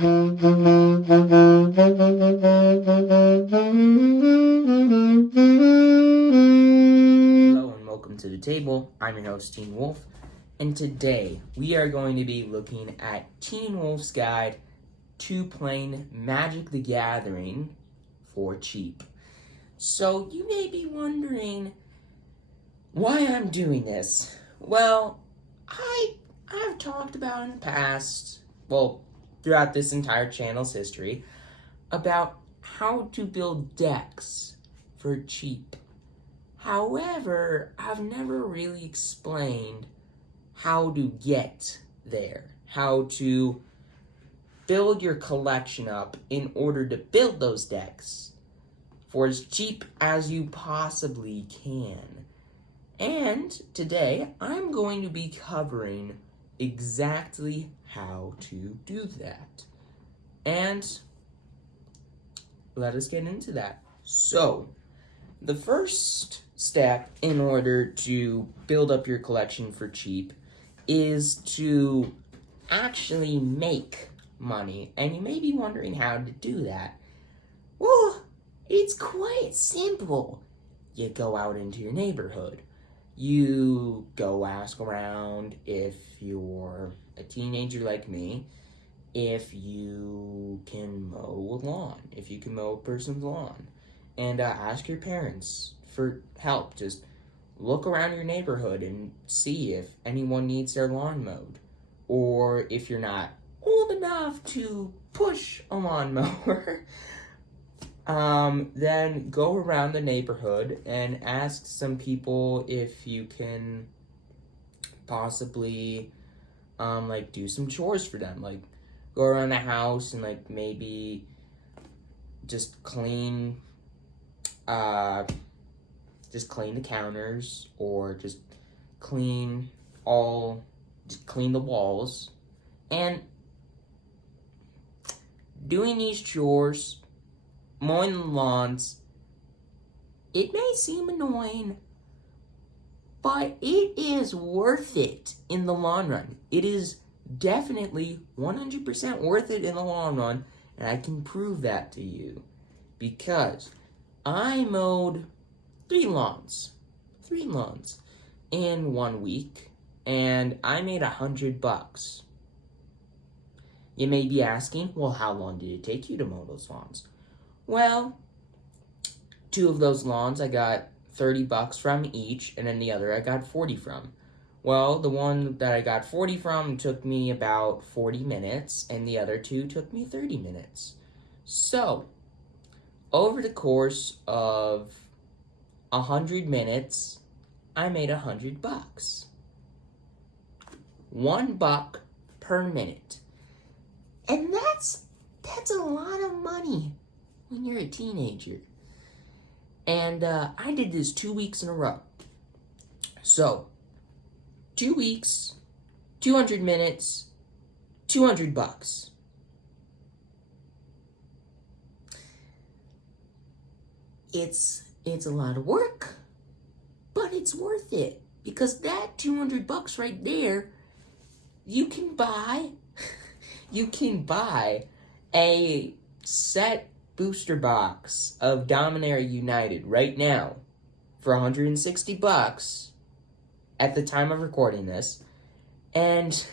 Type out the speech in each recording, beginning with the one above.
and welcome to the table. I'm your host, Teen Wolf, and today we are going to be looking at Teen Wolf's Guide to Playing Magic the Gathering for cheap. So you may be wondering why I'm doing this. Well, I've talked about in the past, throughout this entire channel's history, about how to build decks for cheap. However, I've never really explained how to get there, how to build your collection up in order to build those decks for as cheap as you possibly can. And today, I'm going to be covering exactly how to do that. And let us get into that. So, the first step in order to build up your collection for cheap is to actually make money. And you may be wondering how to do that. Well, it's quite simple. You go out into your neighborhood. You go ask around if you're a teenager like me, if you can mow a lawn, if you can mow a person's lawn. And ask your parents for help. Just look around your neighborhood and see if anyone needs their lawn mowed. Or if you're not old enough to push a lawnmower, then go around the neighborhood and ask some people if you can possibly, do some chores for them. Like, go around the house and, maybe just clean the counters, or just clean the walls. And doing these chores, mowing the lawns, it may seem annoying, but it is worth it in the long run. It is definitely 100% worth it in the long run, and I can prove that to you because I mowed 3 lawns in 1 week, and I made $100. You may be asking, well, how long did it take you to mow those lawns? Well, 2 of those lawns I got $30 from each, and then the other I got 40 from. Well, the one that I got 40 from took me about 40 minutes, and the other 2 took me 30 minutes. So, over the course of 100 minutes, I made $100. $1 per minute. And that's a lot of money when you're a teenager. And I did this 2 weeks in a row. So, 2 weeks, 200 minutes, $200. It's a lot of work, but it's worth it, because that $200 right there, you can buy a set booster box of Dominaria United right now for $160 at the time of recording this, and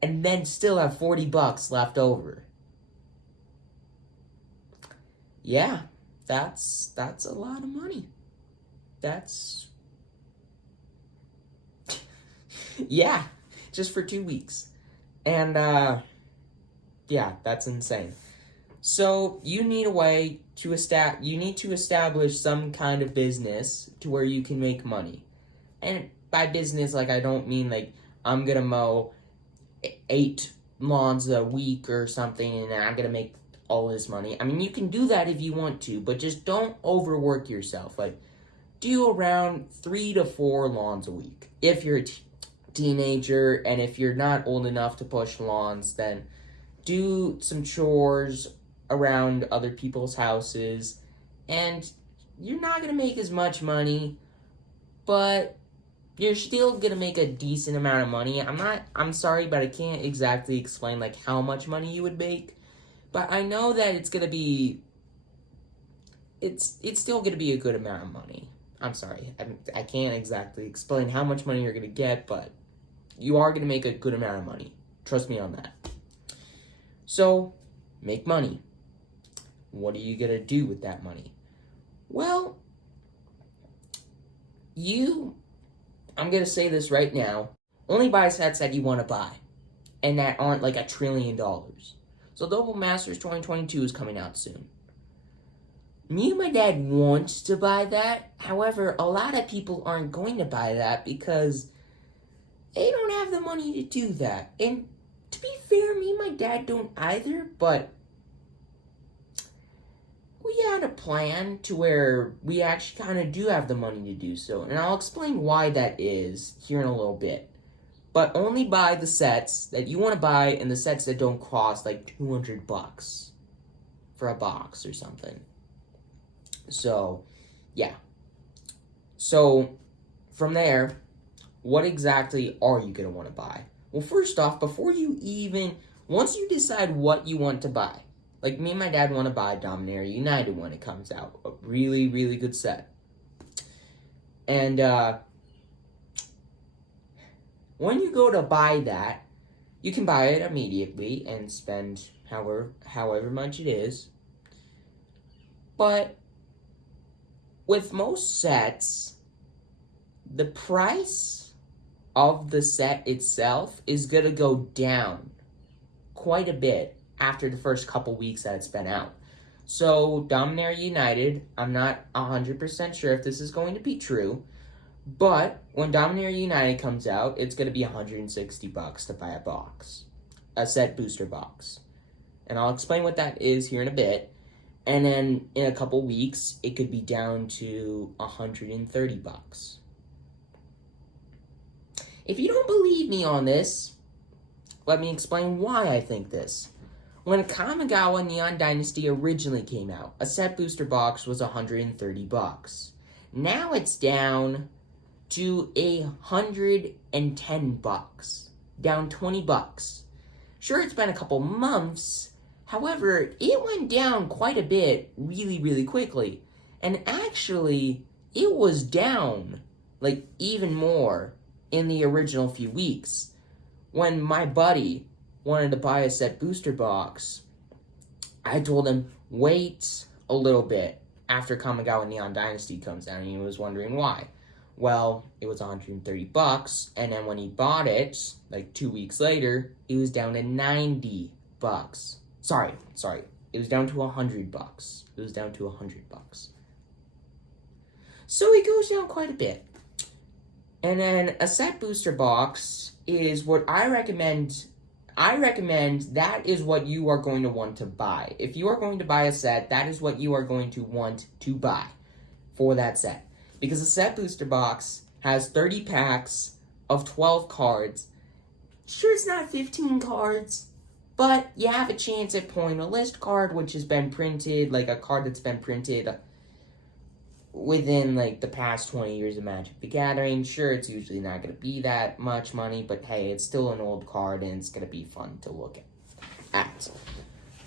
then still have $40 left over. Yeah, that's a lot of money. Yeah, just for 2 weeks. And, yeah, that's insane. So, you need to establish some kind of business to where you can make money. And by business, I don't mean, I'm gonna mow 8 lawns a week or something, and I'm gonna make all this money. I mean, you can do that if you want to, but just don't overwork yourself. Do around 3 to 4 lawns a week. If you're a teenager, and if you're not old enough to push lawns, then do some chores around other people's houses, and you're not going to make as much money, but you're still gonna make a decent amount of money. I'm sorry, but I can't exactly explain like how much money you would make. But I know that it's still gonna be a good amount of money. I'm sorry, I can't exactly explain how much money you're gonna get, but you are gonna make a good amount of money. Trust me on that. So, make money. What are you gonna do with that money? Well, I'm gonna say this right now, only buy sets that you want to buy, and that aren't like $1 trillion. So Double Masters 2022 is coming out soon. Me and my dad want to buy that. However, a lot of people aren't going to buy that because they don't have the money to do that. And to be fair, me and my dad don't either, but we had a plan to where we actually kind of do have the money to do so. And I'll explain why that is here in a little bit. But only buy the sets that you want to buy and the sets that don't cost like $200 for a box or something. So, yeah. So, from there, what exactly are you going to want to buy? Well, first off, once you decide what you want to buy, like me and my dad want to buy Dominaria United when it comes out. A really, really good set. And when you go to buy that, you can buy it immediately and spend however much it is. But with most sets, the price of the set itself is going to go down quite a bit after the first couple weeks that it's been out. So, Dominaria United, I'm not 100% sure if this is going to be true, but when Dominaria United comes out, it's going to be $160 to buy a box, a set booster box. And I'll explain what that is here in a bit. And then in a couple weeks, it could be down to $130. If you don't believe me on this, let me explain why I think this. When Kamigawa Neon Dynasty originally came out, a set booster box was $130. Now it's down to $110, down $20. Sure, it's been a couple months. However, it went down quite a bit really, really quickly. And actually, it was down like even more in the original few weeks. When my buddy wanted to buy a set booster box, I told him, wait a little bit after Kamigawa Neon Dynasty comes out, and he was wondering why. Well, it was $130, and then when he bought it, like 2 weeks later, it was down to $90. Sorry, it was down to $100. It was down to $100. So it goes down quite a bit. And then a set booster box is what I recommend that is what you are going to want to buy. If you are going to buy a set, that is what you are going to want to buy for that set. Because a set booster box has 30 packs of 12 cards. Sure, it's not 15 cards, but you have a chance at pulling a list card, which has been printed, like a card that's been printed within like the past 20 years of Magic the Gathering. Sure, it's usually not going to be that much money, but hey, it's still an old card and it's going to be fun to look at.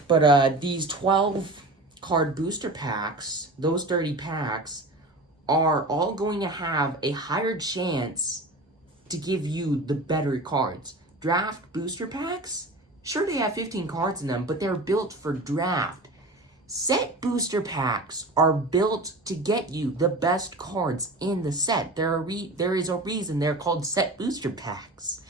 But these 12 card booster packs, those 30 packs, are all going to have a higher chance to give you the better cards. Draft booster packs, sure they have 15 cards in them, but they're built for draft. Set booster packs are built to get you the best cards in the set. There is a reason they're called set booster packs.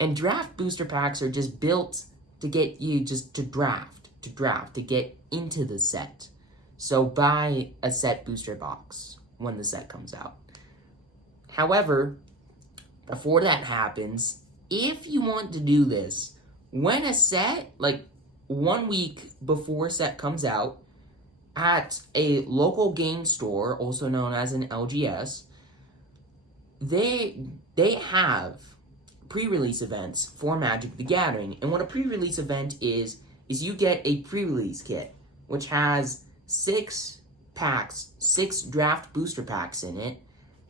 And draft booster packs are just built to get you just to draft, to get into the set. So buy a set booster box when the set comes out. However, before that happens, if you want to do this, when a set, like 1 week before a set comes out, at a local game store, also known as an LGS, they have pre-release events for Magic the Gathering. And what a pre-release event is you get a pre-release kit, which has 6 packs, 6 draft booster packs in it,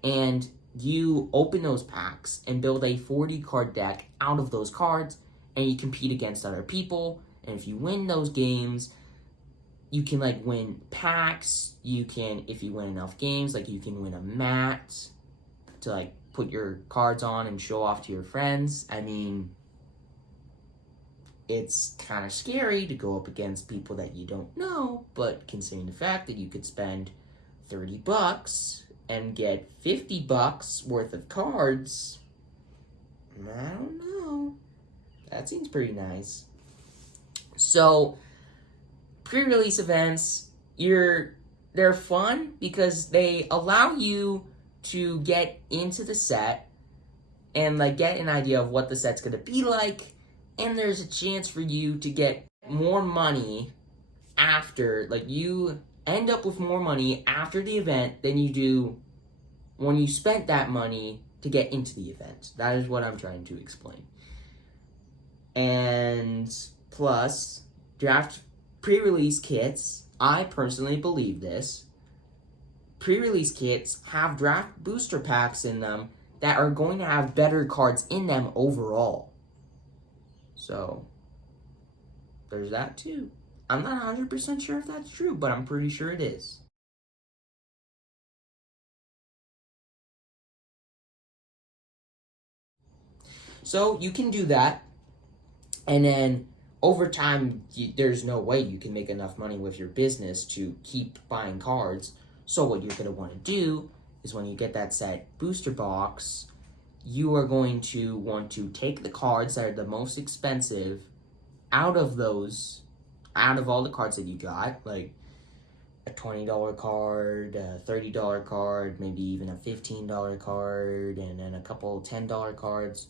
and you open those packs and build a 40 card deck out of those cards, and you compete against other people. And if you win those games, you can like win packs. You can, if you win enough games, like you can win a mat to like put your cards on and show off to your friends. I mean, it's kind of scary to go up against people that you don't know, but considering the fact that you could spend $30 and get $50 worth of cards, I don't know. That seems pretty nice. So, pre-release events, they're fun because they allow you to get into the set and like get an idea of what the set's gonna be like, and there's a chance for you to get more money after, like you end up with more money after the event than you do when you spent that money to get into the event. That is what I'm trying to explain. And plus, draft pre-release kits, I personally believe this, pre-release kits have draft booster packs in them that are going to have better cards in them overall. So, there's that too. I'm not 100% sure if that's true, but I'm pretty sure it is. So, you can do that, and then over time, there's no way you can make enough money with your business to keep buying cards. So, what you're going to want to do is when you get that set booster box, you are going to want to take the cards that are the most expensive out of all the cards that you got, like a $20 card, a $30 card, maybe even a $15 card, and then a couple $10 cards,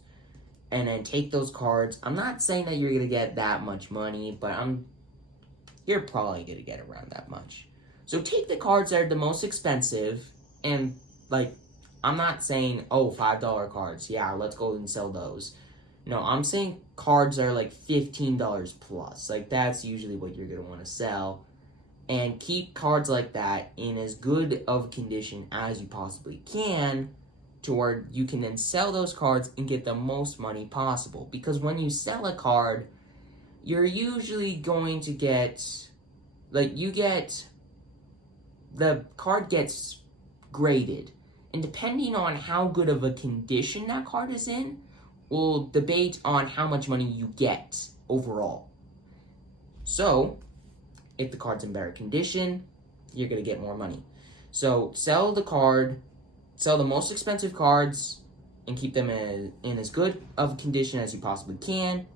and then take those cards. I'm not saying that you're going to get that much money, but you're probably going to get around that much. So take the cards that are the most expensive, and like, I'm not saying, oh, $5 cards, yeah, let's go and sell those. No, I'm saying cards that are like $15 plus. Like, that's usually what you're going to want to sell. And keep cards like that in as good of condition as you possibly can, to where you can then sell those cards and get the most money possible. Because when you sell a card, you're usually going to get, like, the card gets graded. And depending on how good of a condition that card is in, will debate on how much money you get overall. So, if the card's in better condition, you're going to get more money. So, sell the most expensive cards, and keep them in as good of a condition as you possibly can,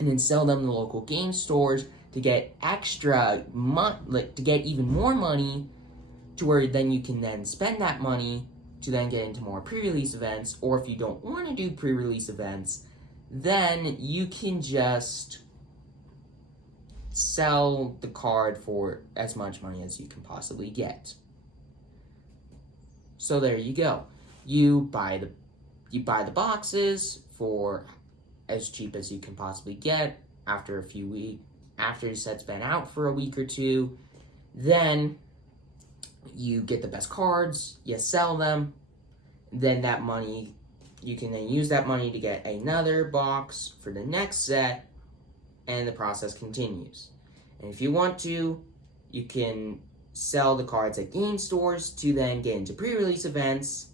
and then sell them in the local game stores to get to get even more money, to where then you can then spend that money to then get into more pre-release events. Or if you don't want to do pre-release events, then you can just sell the card for as much money as you can possibly get. So there you go. You buy the boxes for as cheap as you can possibly get after a few weeks, after the set's been out for a week or two. Then you get the best cards, you sell them, then that money, you can then use that money to get another box for the next set, and the process continues. And if you want to, you can sell the cards at game stores to then get into pre-release events,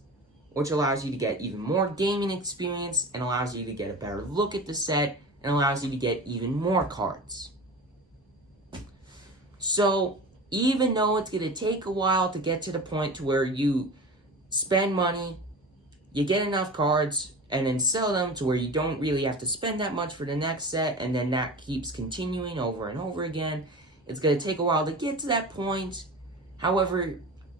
which allows you to get even more gaming experience, and allows you to get a better look at the set, and allows you to get even more cards. So, even though it's going to take a while to get to the point to where you spend money, you get enough cards, and then sell them to where you don't really have to spend that much for the next set, and then that keeps continuing over and over again. It's going to take a while to get to that point. However,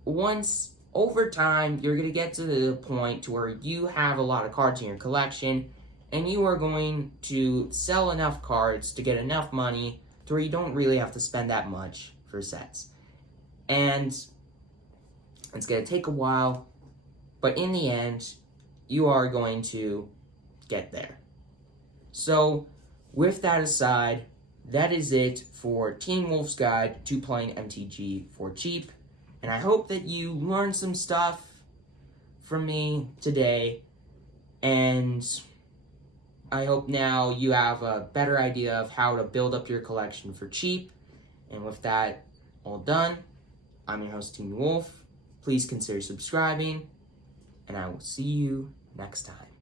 over time, you're going to get to the point to where you have a lot of cards in your collection, and you are going to sell enough cards to get enough money to where you don't really have to spend that much for sets. And it's going to take a while, but in the end, you are going to get there. So, with that aside, that is it for Teen Wolf's Guide to Playing MTG for Cheap. And I hope that you learned some stuff from me today, and I hope now you have a better idea of how to build up your collection for cheap. And with that all done, I'm your host, Teen Wolf. Please consider subscribing, and I will see you next time.